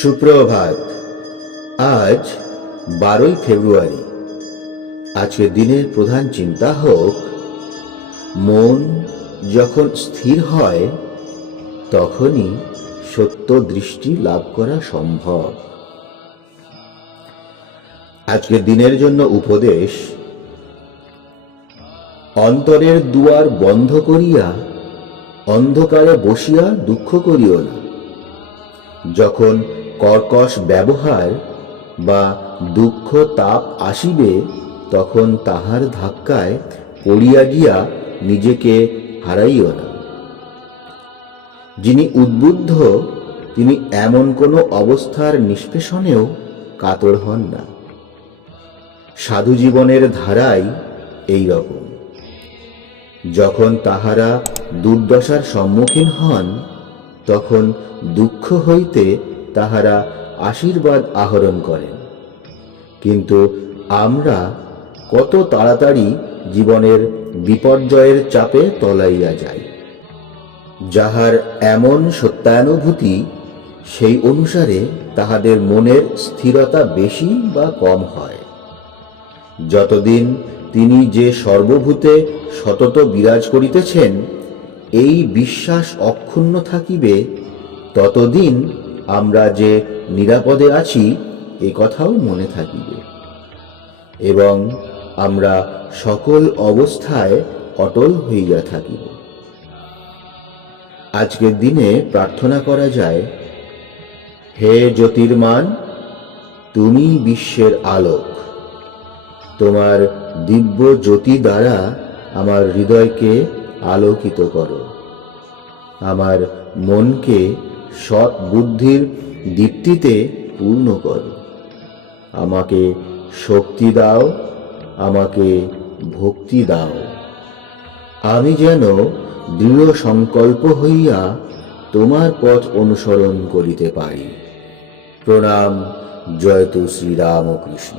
সুপ্রভাত। আজ 12ই ফেব্রুয়ারি। আজকের দিনের প্রধান চিন্তা হোক, মন যখন স্থির হয় তখনই সত্য দৃষ্টি লাভ করা সম্ভব। আজকের দিনের জন্য উপদেশ: অন্তরের দুয়ার বন্ধ করিয়া অন্ধকারে বসিয়া দুঃখ করিও না। যখন কর্কশ ব্যবহার বা দুঃখ তাপ আসিবে, তখন তাহার ধাক্কায় পড়িয়া গিয়া নিজেকে হারাইও না। যিনি উদ্বুদ্ধ, তিনি এমন কোনো অবস্থার নিষ্পেষণেও কাতর হন না। সাধু জীবনের ধারাই এই রকম। যখন তাহারা দুর্দশার সম্মুখীন হন, তখন দুঃখ হইতে তাহারা আশীর্বাদ আহরণ করেন। কিন্তু আমরা কত তাড়াতাড়ি জীবনের বিপর্যয়ের চাপে তলাইয়া যাই। যাহার এমন সত্যানুভূতি, সেই অনুসারে তাহাদের মনের স্থিরতা বেশি বা কম হয়। যতদিন তিনি যে সর্বভূতে সতত বিরাজ করিতেছেন, এই বিশ্বাস অক্ষুণ্ণ থাকিবে, ততদিন আমরা যে নিরাপদে আছি এ কথাও মনে থাকিবে, এবং আমরা সকল অবস্থায় অটল হইয়া থাকিব। আজকের দিনে প্রার্থনা করা যায়: হে জ্যোতির্মান, তুমি বিশ্বের আলোক। তোমার দিব্য জ্যোতি দ্বারা আমার হৃদয়কে আলোকিত করো। আমার মনকে সৎ বুদ্ধির দীপ্তিতে পূর্ণ করো। আমাকে শক্তি দাও, আমাকে ভক্তি দাও। আমি যেন দৃঢ় সংকল্প হইয়া তোমার পথ অনুসরণ করিতে পারি। প্রণাম। জয়তু শ্রীরামকৃষ্ণ।